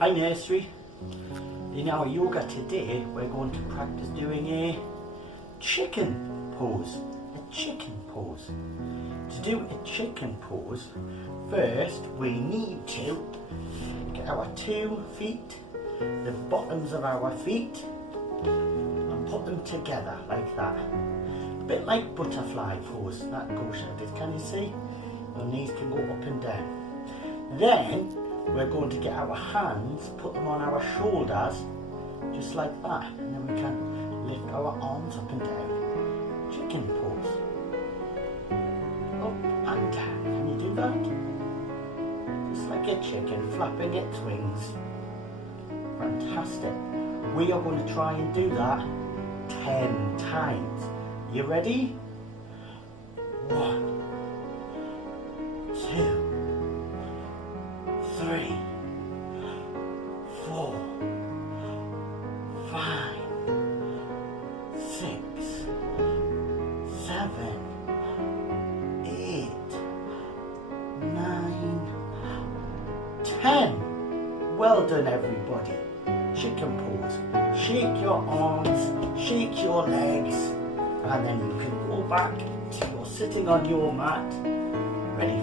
Hi Nursery. In our yoga today we're going to practice doing a chicken pose. A chicken pose. To do a chicken pose, first we need to get our 2 feet, the bottoms of our feet, and put them together like that. A bit like butterfly pose, that goes like this. Can you see? Your knees can go up and down. Then we're going to get our hands, put them on our shoulders, just like that. And then we can lift our arms up and down. Chicken pose. Up and down. Can you do that? Just like a chicken flapping its wings. Fantastic. We are going to try and do that 10 times. You ready? 1, 2, 3, 4, 5, 6, 7, 8, 9, 10. Well done everybody. Chicken pose. Shake your arms, shake your legs, and then you can go back to your sitting on your mat, ready